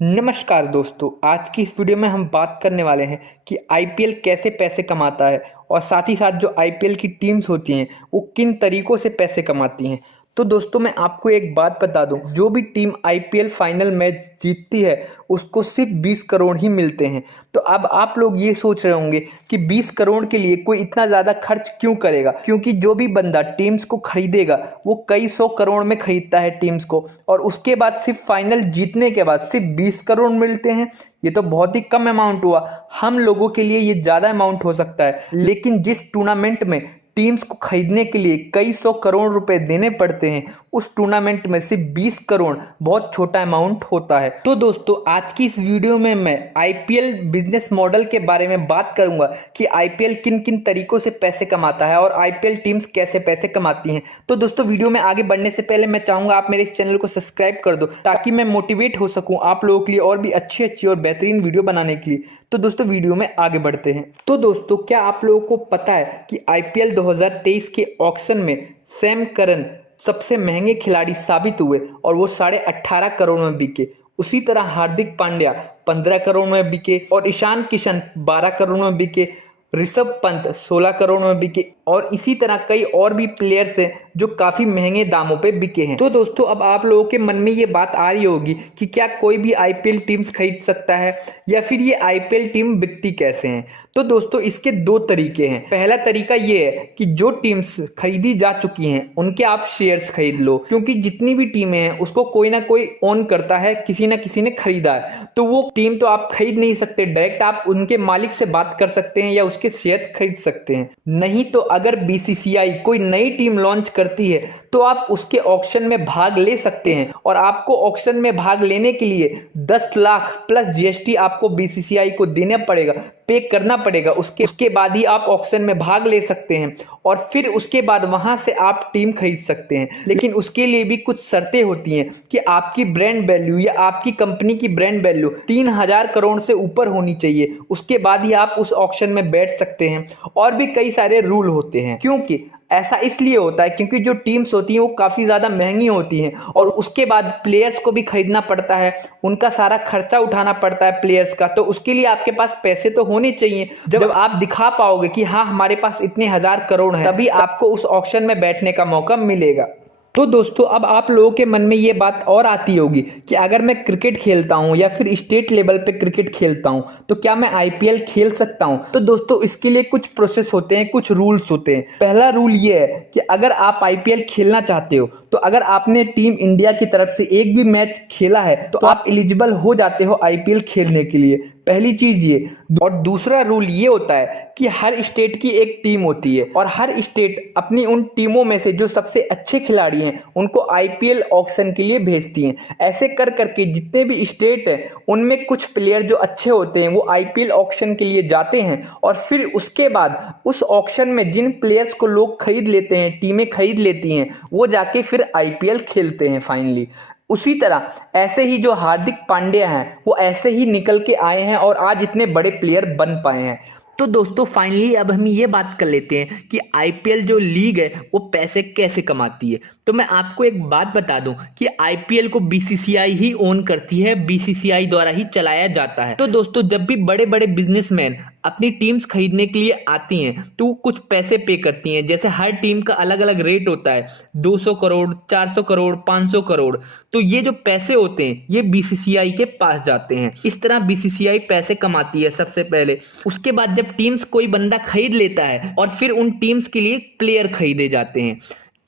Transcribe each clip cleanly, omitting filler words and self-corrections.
नमस्कार दोस्तों, आज की इस वीडियो में हम बात करने वाले हैं कि आईपीएल कैसे पैसे कमाता है और साथ ही साथ जो आईपीएल की टीम्स होती हैं वो किन तरीकों से पैसे कमाती हैं। तो दोस्तों मैं आपको एक बात बता दूं, जो भी टीम आईपीएल फाइनल मैच जीतती है उसको सिर्फ 20 करोड़ ही मिलते हैं। तो अब आप लोग ये सोच रहे होंगे कि 20 करोड़ के लिए कोई इतना ज़्यादा खर्च क्यों करेगा, क्योंकि जो भी बंदा टीम्स को खरीदेगा वो कई सौ करोड़ में खरीदता है टीम्स को, और उसके बाद सिर्फ फाइनल जीतने के बाद सिर्फ 20 करोड़ मिलते हैं। ये तो बहुत ही कम अमाउंट हुआ। हम लोगों के लिए ये ज़्यादा अमाउंट हो सकता है, लेकिन जिस टूर्नामेंट में टीम्स को खरीदने के लिए कई सौ करोड़ रुपए देने पड़ते हैं, उस टूर्नामेंट में सिर्फ 20 करोड़ बहुत छोटा अमाउंट होता है। तो दोस्तों आज की इस वीडियो में मैं आईपीएल बिजनेस मॉडल के बारे में बात करूंगा कि आईपीएल किन किन तरीकों से पैसे कमाता है और आईपीएल टीम्स कैसे पैसे कमाती हैं। तो दोस्तों वीडियो में आगे बढ़ने से पहले मैं चाहूंगा आप मेरे इस चैनल को सब्सक्राइब कर दो, ताकि मैं मोटिवेट हो सकूं आप लोगों के लिए और भी अच्छी अच्छी और बेहतरीन वीडियो बनाने के लिए। तो दोस्तों वीडियो में आगे बढ़ते हैं। तो दोस्तों क्या आप लोगों को पता है कि आईपीएल 2023 के ऑक्शन में सैम करन सबसे महंगे खिलाड़ी साबित हुए और वो 18.5 करोड़ में बिके। उसी तरह हार्दिक पांड्या 15 करोड़ में बिके और ईशान किशन 12 करोड़ में बिके। ऋषभ पंत 16 करोड़ में बिके और इसी तरह कई और भी प्लेयर्स हैं जो काफ़ी महंगे दामों पे बिके हैं। तो दोस्तों अब आप लोगों के मन में ये बात आ रही होगी कि क्या कोई भी आईपीएल टीम्स खरीद सकता है या फिर ये आईपीएल टीम बिकती कैसे हैं। तो दोस्तों इसके दो तरीके हैं। पहला तरीका ये है कि जो टीम्स खरीदी जा चुकी हैं उनके आप शेयर्स खरीद लो, क्योंकि जितनी भी टीमें हैं उसको कोई ना कोई ओन करता है, किसी ना किसी ने खरीदा है। तो वो टीम तो आप खरीद नहीं सकते, डायरेक्ट आप उनके मालिक से बात कर सकते हैं या उसके शेयर्स खरीद सकते हैं। नहीं तो अगर बीसीसीआई कोई नई टीम लॉन्च करती है तो आप उसके ऑक्शन में भाग ले सकते हैं, और आपको ऑक्शन में भाग लेने के लिए 10 लाख प्लस जीएसटी आपको बीसीसीआई को देना पड़ेगा, पे करना पड़ेगा। उसके बाद ही आप ऑक्शन में भाग ले सकते हैं और फिर उसके बाद वहां से आप टीम खरीद सकते हैं। लेकिन उसके लिए भी कुछ शर्तें होती हैं कि आपकी ब्रांड वैल्यू या आपकी कंपनी की ब्रांड वैल्यू 3000 करोड़ से ऊपर होनी चाहिए। उसके बाद ही आप उस ऑक्शन में बैठ सकते हैं। और भी कई सारे रूल होते हैं, क्योंकि ऐसा इसलिए होता है क्योंकि जो टीम्स होती हैं वो काफ़ी ज़्यादा महंगी होती हैं और उसके बाद प्लेयर्स को भी खरीदना पड़ता है, उनका सारा खर्चा उठाना पड़ता है प्लेयर्स का। तो उसके लिए आपके पास पैसे तो होने चाहिए। जब आप दिखा पाओगे कि हाँ हमारे पास इतने हजार करोड़ हैं, तभी आपको उस ऑक्शन में बैठने का मौका मिलेगा। तो दोस्तों अब आप लोगों के मन में ये बात और आती होगी कि अगर मैं क्रिकेट खेलता हूं या फिर स्टेट लेवल पे क्रिकेट खेलता हूं तो क्या मैं आईपीएल खेल सकता हूं। तो दोस्तों इसके लिए कुछ प्रोसेस होते हैं, कुछ रूल्स होते हैं। पहला रूल ये है कि अगर आप आईपीएल खेलना चाहते हो तो अगर आपने टीम इंडिया की तरफ से एक भी मैच खेला है तो आप एलिजिबल हो जाते हो आईपीएल खेलने के लिए। पहली चीज ये। और दूसरा रूल ये होता है कि हर स्टेट की एक टीम होती है और हर स्टेट अपनी उन टीमों में से जो सबसे अच्छे खिलाड़ी हैं उनको आईपीएल ऑक्शन के लिए भेजती हैं। ऐसे कर करके जितने भी स्टेट हैं उनमें कुछ प्लेयर जो अच्छे होते हैं वो आईपीएल ऑक्शन के लिए जाते हैं, और फिर उसके बाद उस ऑक्शन में जिन प्लेयर्स को लोग खरीद लेते हैं, टीमें खरीद लेती हैं, वो जाके फिर आईपीएल खेलते हैं फाइनली। उसी तरह ऐसे ही जो हार्दिक पांड्या हैं वो ऐसे ही निकल के आए हैं और आज इतने बड़े प्लेयर बन पाए हैं। तो दोस्तों फाइनली अब हम ये बात कर लेते हैं कि आईपीएल जो लीग है वो पैसे कैसे कमाती है। तो मैं आपको एक बात बता दूं कि आईपीएल को बीसीसीआई ही ओन करती है, बीसीसीआई द्वारा ही चलाया जाता है। तो दोस्तों जब भी बड़े बड़े बिजनेसमैन अपनी टीम्स खरीदने के लिए आती हैं तो वो कुछ पैसे पे करती हैं। जैसे हर टीम का अलग अलग रेट होता है, 200 करोड़, 400 करोड़, 500 करोड़। तो ये जो पैसे होते हैं ये बीसीसीआई के पास जाते हैं। इस तरह बीसीसीआई पैसे कमाती है सबसे पहले। उसके बाद जब टीम्स कोई बंदा खरीद लेता है और फिर उन टीम्स के लिए प्लेयर खरीदे जाते हैं।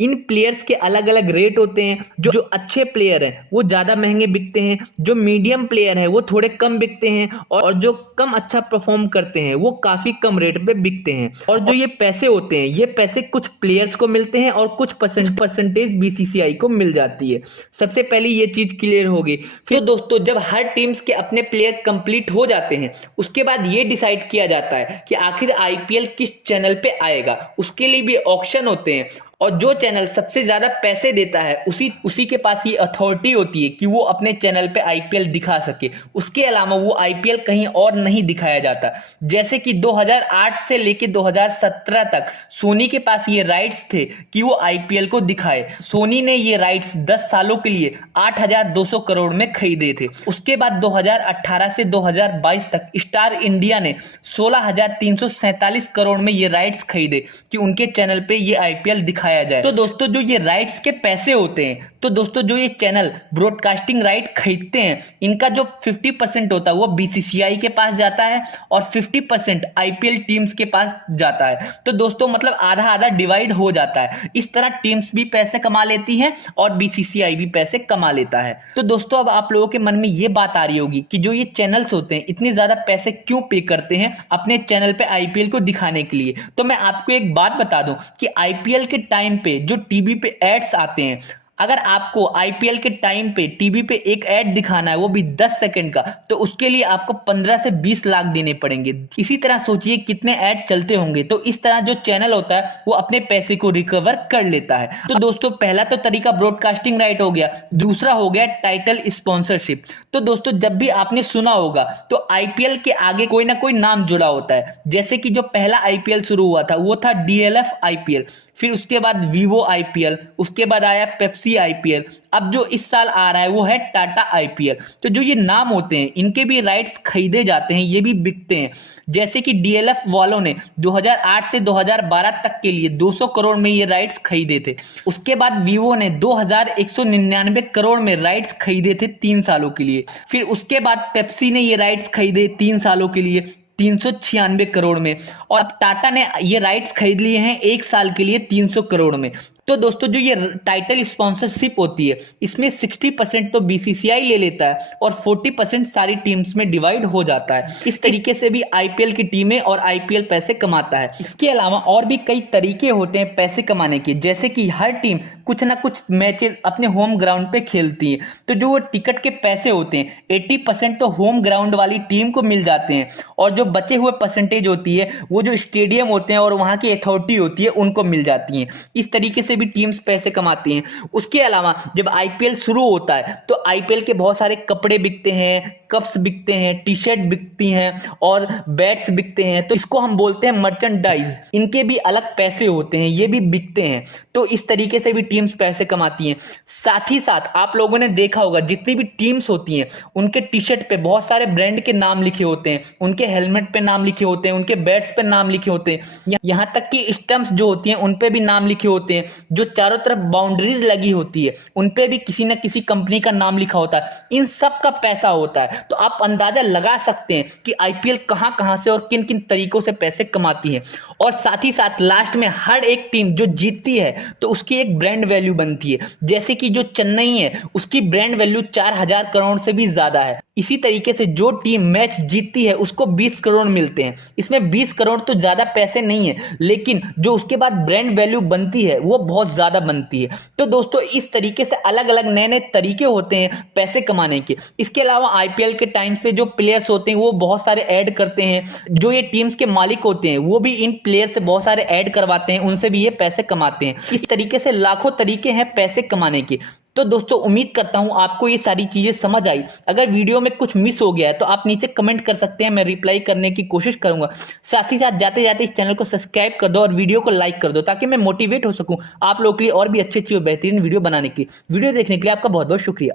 इन प्लेयर्स के अलग अलग रेट होते हैं। जो अच्छे प्लेयर हैं वो ज़्यादा महंगे बिकते हैं, जो मीडियम प्लेयर हैं वो थोड़े कम बिकते हैं, और जो कम अच्छा परफॉर्म करते हैं वो काफ़ी कम रेट पे बिकते हैं। और जो ये पैसे होते हैं ये पैसे कुछ प्लेयर्स को मिलते हैं और कुछ परसेंटेज बीसीसीआई को मिल जाती है। सबसे पहले ये चीज़ क्लियर होगी। फिर दोस्तों जब हर टीम्स के अपने प्लेयर कंप्लीट हो जाते हैं उसके बाद ये डिसाइड किया जाता है कि आखिर आईपीएल किस चैनल पे आएगा। उसके लिए भी ऑक्शन होते हैं और जो चैनल सबसे ज्यादा पैसे देता है उसी उसी के पास ये अथॉरिटी होती है कि वो अपने चैनल पे आईपीएल दिखा सके। उसके अलावा वो आईपीएल कहीं और नहीं दिखाया जाता। जैसे कि 2008 से लेके 2017 तक सोनी के पास ये राइट्स थे कि वो आईपीएल को दिखाए। सोनी ने ये राइट्स 10 सालों के लिए 8,200 करोड़ में खरीदे थे। उसके बाद 2018 से 2022 तक स्टार इंडिया ने 16,347 करोड़ में ये राइट्स खरीदे कि उनके चैनल पे ये आईपीएल दिखाए जाए। तो दोस्तों जो ये राइट्स के पैसे होते हैं, तो दोस्तों जो ये चैनल ब्रॉडकास्टिंग राइट खरीदते हैं, इनका जो 50% होता है वो बीसीसीआई के पास जाता है और 50% आईपीएल टीम्स के पास जाता है। तो दोस्तों मतलब आधा आधा डिवाइड हो जाता है। इस तरह टीम्स भी पैसे कमा लेती हैं और बीसीसीआई भी पैसे कमा लेता है। तो दोस्तों अब आप लोगों के मन में ये बात आ रही होगी कि जो ये चैनल्स होते हैं इतने ज्यादा पैसे क्यों पे करते हैं अपने चैनल पे आईपीएल को दिखाने के लिए। तो मैं आपको एक बात बता दूं कि आईपीएल के टाइम पे जो टीवी पे एड्स आते हैं, अगर आपको आईपीएल के टाइम पे टीवी पे एक ऐड दिखाना है वो भी 10 सेकंड का, तो उसके लिए आपको 15 से 20 लाख देने पड़ेंगे। इसी तरह सोचिए कितने ऐड चलते होंगे। तो इस तरह जो चैनल होता है वो अपने पैसे को रिकवर कर लेता है। तो दोस्तों पहला तो तरीका ब्रॉडकास्टिंग राइट हो गया, दूसरा हो गया टाइटल स्पॉन्सरशिप। तो दोस्तों जब भी आपने सुना होगा तो आईपीएल के आगे कोई ना कोई नाम जुड़ा होता है। जैसे कि जो पहला आईपीएल शुरू हुआ था वो था डीएलएफ आईपीएल, फिर उसके बाद वीवो आईपीएल, उसके बाद आया पेप्सी आईपीएल, अब जो इस साल आ रहा है वो है टाटा आईपीएल। तो जो ये नाम होते हैं इनके भी राइट्स खरीदे जाते हैं, ये भी बिकते हैं। जैसे कि डीएलएफ वालों ने 2008 से 2012 तक के लिए 200 करोड़ में ये राइट्स खरीदे थे। उसके बाद वीवो ने 2,199 करोड़ में राइट्स खरीदे थे 3 सालों के लिए। फिर उसके बाद पेप्सी ने ये राइट्स खरीदे 3 सालों के लिए 396 करोड़ में, और अब टाटा ने ये राइट्स खरीद लिए हैं 1 साल के लिए 300 करोड़ में। तो दोस्तों जो ये टाइटल स्पॉन्सरशिप होती है इसमें 60% तो बीसीसीआई ले लेता है और 40% सारी टीम्स में डिवाइड हो जाता है। इस तरीके से भी आईपीएल की टीमें और आईपीएल पैसे कमाता है। इसके अलावा और भी कई तरीके होते हैं पैसे कमाने के, जैसे कि हर टीम कुछ ना कुछ मैचेस अपने होम ग्राउंड पे खेलती है। तो जो वो टिकट के पैसे होते हैं 80% तो होम ग्राउंड वाली टीम को मिल जाते हैं, और जो बचे हुए परसेंटेज होती है वो जो स्टेडियम होते हैं और वहां की अथॉरिटी होती है उनको मिल जाती है। इस तरीके से भी टीम्स पैसे कमाती हैं। उसके अलावा जब आईपीएल शुरू होता है तो आईपीएल के बहुत सारे कपड़े बिकते हैं, कप्स बिकते हैं, टी शर्ट बिकती हैं और बैट्स बिकते हैं। तो इसको हम बोलते हैं मर्चेंडाइज। इनके भी अलग पैसे होते हैं, ये भी बिकते हैं। तो इस तरीके से भी टीम्स पैसे कमाती हैं। साथ ही साथ आप लोगों ने देखा होगा जितनी भी टीम्स होती हैं उनके टी शर्ट पे बहुत सारे ब्रांड के नाम लिखे होते हैं, उनके हेलमेट पे नाम लिखे होते हैं, उनके बैट्स पे नाम लिखे होते हैं, यहां तक कि स्टंप्स जो होती हैं उन पे भी नाम लिखे होते हैं। जो चारों तरफ बाउंड्रीज लगी होती है उन पे भी किसी ना किसी कंपनी का नाम लिखा होता है। इन सब का पैसा होता है। तो आप अंदाजा लगा सकते हैं कि आईपीएल कहां कहां से और किन किन तरीकों से पैसे कमाती है। और साथ ही साथ लास्ट में हर एक टीम जो जीतती है तो उसकी एक ब्रांड वैल्यू बनती है। जैसे कि जो चेन्नई है उसकी ब्रांड वैल्यू 4,000 करोड़ से भी ज्यादा है। इसी तरीके से जो टीम मैच जीतती है उसको 20 करोड़ मिलते हैं। इसमें 20 करोड़ तो ज्यादा पैसे नहीं है, लेकिन जो उसके बाद ब्रांड वैल्यू बनती है वो बहुत ज्यादा बनती है। तो दोस्तों इस तरीके से अलग अलग नए नए तरीके होते हैं पैसे कमाने के। इसके अलावा आईपीएल के टाइम पे जो प्लेयर्स होते हैं वो बहुत सारे ऐड करते हैं। जो ये टीम्स के मालिक होते हैं वो भी इन प्लेयर से बहुत सारे ऐड करवाते हैं, उनसे भी ये पैसे कमाते हैं। इस तरीके से लाखों तरीके हैं पैसे कमाने के। तो दोस्तों उम्मीद करता हूं आपको ये सारी चीजें समझ आई। अगर वीडियो में कुछ मिस हो गया है तो आप नीचे कमेंट कर सकते हैं, मैं रिप्लाई करने की कोशिश करूंगा। साथ ही साथ जाते जाते इस चैनल को सब्सक्राइब कर दो और वीडियो को लाइक कर दो ताकि मैं मोटिवेट हो सकूं आप लोगों के लिए और भी अच्छी अच्छी और बेहतरीन वीडियो बनाने के लिए। वीडियो देखने के लिए आपका बहुत बहुत शुक्रिया।